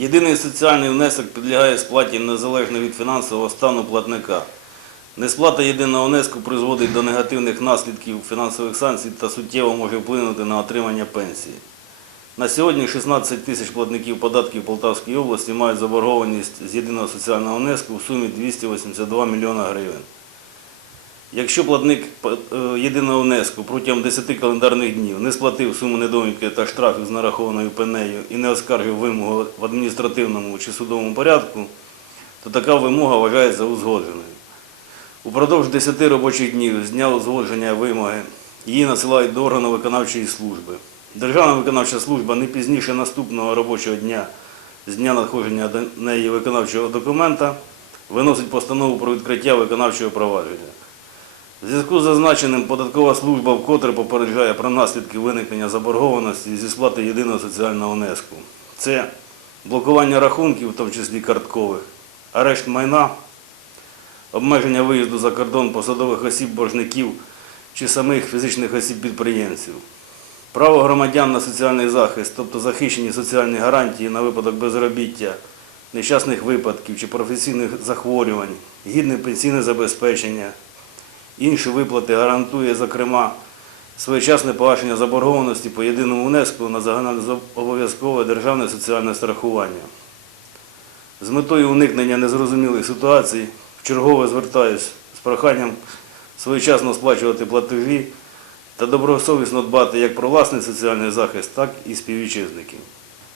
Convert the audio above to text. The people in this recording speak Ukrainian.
Єдиний соціальний внесок підлягає сплаті незалежно від фінансового стану платника. Несплата єдиного внеску призводить до негативних наслідків фінансових санкцій та суттєво може вплинути на отримання пенсії. На сьогодні 16 тисяч платників податків Полтавської області мають заборгованість з єдиного соціального внеску в сумі 282 мільйона гривень. Якщо платник е, єдиного внеску протягом 10 календарних днів не сплатив суму недомівки та штрафів з нарахованою пенею і не оскаржив вимогу в адміністративному чи судовому порядку, то така вимога вважається узгодженою. Упродовж 10 робочих днів з дня узгодження вимоги її надсилають до органу виконавчої служби. Державна виконавча служба не пізніше наступного робочого дня з дня надходження до неї виконавчого документа виносить постанову про відкриття виконавчого провадження. Зв'язку з зазначеним податкова служба вкотре попереджає про наслідки виникнення заборгованості зі сплати єдиного соціального внеску. Це блокування рахунків, в тому числі карткових, арешт майна, обмеження виїзду за кордон посадових осіб боржників чи самих фізичних осіб-підприємців. Право громадян на соціальний захист, тобто захищені соціальні гарантії на випадок безробіття, нещасних випадків чи професійних захворювань, гідне пенсійне забезпечення, інші виплати гарантує, зокрема, своєчасне погашення заборгованості по єдиному внеску на загальнообов'язкове державне соціальне страхування. З метою уникнення незрозумілих ситуацій вчергове звертаюсь з проханням своєчасно сплачувати платежі та добросовісно дбати як про власний соціальний захист, так і співвітчизників.